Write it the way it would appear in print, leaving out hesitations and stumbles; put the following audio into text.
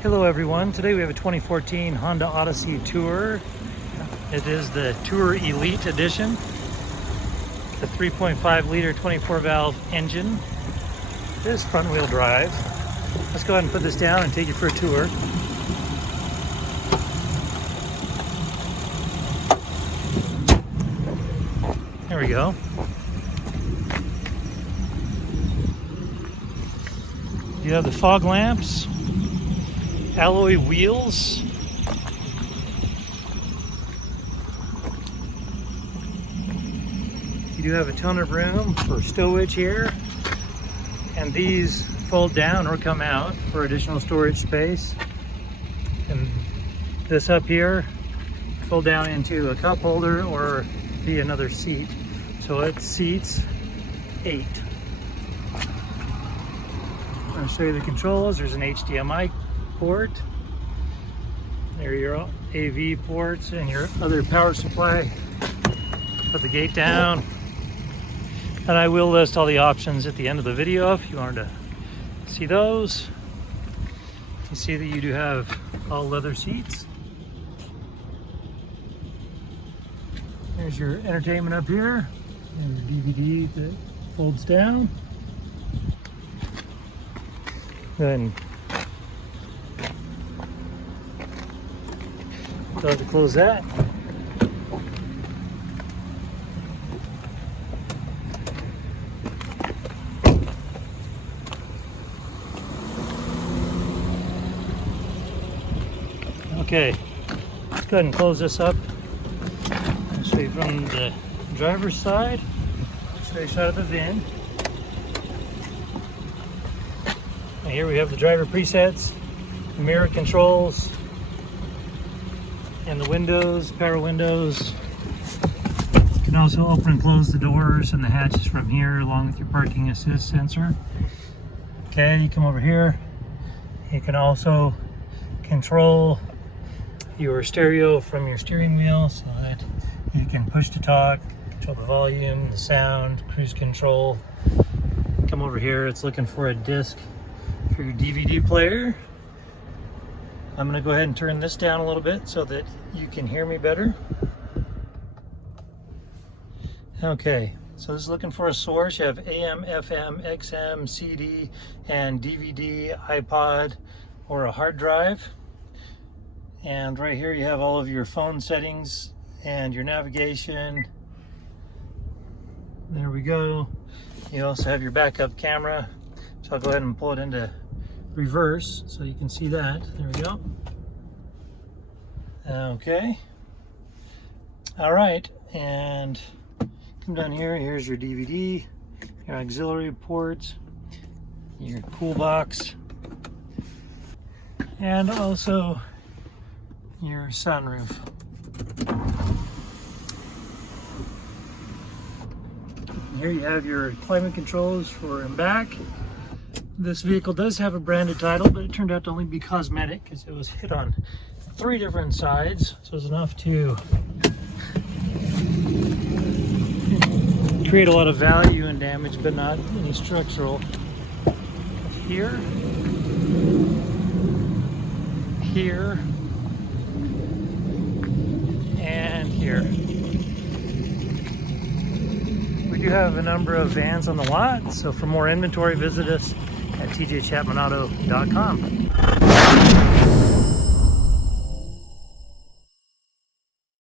Hello everyone, today we have a 2014 Honda Odyssey Tour. It is the Tour Elite Edition. The 3.5 liter 24 valve engine. It is front wheel drive. Let's go ahead and put this down and take you for a tour. There we go. You have the fog lamps, alloy wheels, you do have a ton of room for stowage here, and these fold down or come out for additional storage space. And this up here fold down into a cup holder or be another seat, so it seats 8. I'll show you the controls. There's an HDMI port. There are your AV ports and your other power supply. Put the gate down. And I will list all the options at the end of the video if you wanted to see those. You see that you do have all leather seats. There's your entertainment up here. And your DVD that folds down. Then go ahead and close that. Okay, let's go ahead and close this up. I'll show you from the driver's side. Show you a shot of the VIN. And here we have the driver presets, mirror controls, and the windows, power windows. You can also open and close the doors and the hatches from here along with your parking assist sensor. Okay, you come over here. You can also control your stereo from your steering wheel so that you can push to talk, control the volume, the sound, cruise control. Come over here, it's looking for a disc for your DVD player. I'm going to go ahead and turn this down a little bit so that you can hear me better. Okay, so this is looking for a source. You have AM, FM, XM, CD, and DVD, iPod, or a hard drive. And right here you have all of your phone settings and your navigation. There we go. You also have your backup camera. So I'll go ahead and pull it into reverse so you can see that. There we go. Okay. All right, and come down here. Here's your DVD, your auxiliary ports, your cool box, and also your sunroof. Here you have your climate controls for and back. This vehicle does have a branded title, but it turned out to only be cosmetic because it was hit on 3 different sides, so it's enough to create a lot of value and damage, but not any structural. Here, here, and here. We do have a number of vans on the lot, so for more inventory, visit us at tjchapmanauto.com.